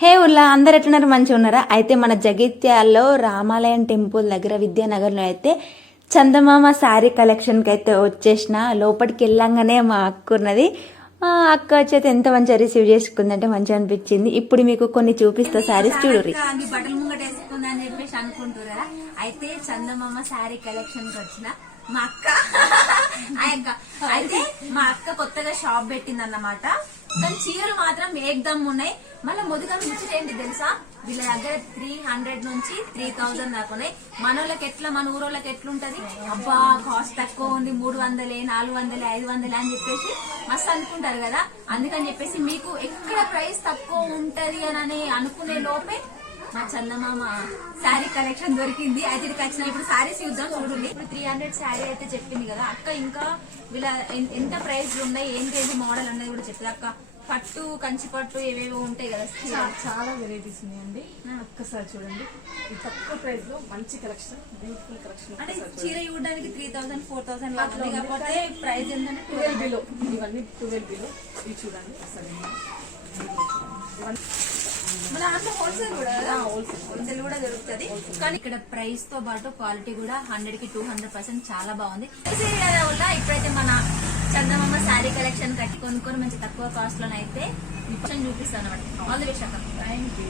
హే ఉల్లా అందరు ఎట్లున్నారు, మంచిగా ఉన్నారా? అయితే మన జగిత్యాల్లో రామాలయం టెంపుల్ దగ్గర విద్యానగర్లో అయితే చందమామ శారీ కలెక్షన్కి అయితే వచ్చేసిన. లోపలికి వెళ్ళంగానే మా అక్క ఉన్నది. అక్క వచ్చి ఎంత మంచిగా రిసీవ్ చేసుకుందంటే మంచిగా అనిపించింది. ఇప్పుడు మీకు కొన్ని చూపిస్తా శారీస్ చూడుర్రి. బట్టలు ముంగట వేసుకుందని చెప్పేసి అనుకుంటారా? అయితే చందమామ శారీ కలెక్షన్ కి వచ్చిన మా అక్క అయితే మా అక్క కొత్తగా షాప్ పెట్టింది అన్నమాట. కానీ చీరలు మాత్రం ఏకదమ్ ఉన్నాయి. మళ్ళీ మొదగా ముచ్చట ఏంటి తెలుసా, వీళ్ళ దగ్గర 300 నుంచి 3000 దాకా ఉన్నాయి. మనోళ్ళకి ఎట్లా, మన ఊరోళ్ళకి ఎట్లుంటది, అబ్బా కాస్ట్ తక్కువ ఉంది, 300, 400, 500 అని చెప్పేసి మస్తు అనుకుంటారు కదా. అందుకని చెప్పేసి మీకు ఎక్కడ ప్రైస్ తక్కువ ఉంటది అని అనుకునే లోపే మా చందమామ శారీ కలెక్షన్ దొరికింది. అయితే ఇక్కడికి వచ్చిన ఇప్పుడు శారీస్ చూద్దాం, చూడండి. ఇప్పుడు 300 శారీ అయితే చెప్పింది కదా అక్క. ఇంకా వీళ్ళ ఎంత ప్రైస్ ఉన్నాయి, ఏం రేంజ్ మోడల్ అనేది కూడా చెప్పింది అక్క. పట్టు, కంచి పట్టు ఏవేవో ఉంటాయి కదా, చాలా వెరైటీస్ ఉన్నాయండి. ఒక్కసారి చూడండి, ఈ తక్కువ ప్రైస్ లో మంచి కలెక్షన్, బ్యూటిఫుల్ కలెక్షన్. అంటే చీర చూడడానికి 3000, 4000 లాగా, కాకపోతే ప్రైస్ ఏంటంటే 12 బిలో. ఇవన్నీ 12 బిలో. ఇవి చూడండి అసలు మన దాంట్లో హోల్సేల్ కూడా హోల్సేల్ కూడా దొరుకుతుంది. కానీ ఇక్కడ ప్రైస్ తో పాటు క్వాలిటీ కూడా 100 కి 200% చాలా బాగుంది. వల్ల ఇప్పుడైతే మన చందమామ శారీ కలెక్షన్ కట్టి కొనుక్కొని మంచి తక్కువ కాస్ట్ లోనైతే చూపిస్తాను అనమాట. ఆల్ ది బెస్ట్ అక్క. Thank you.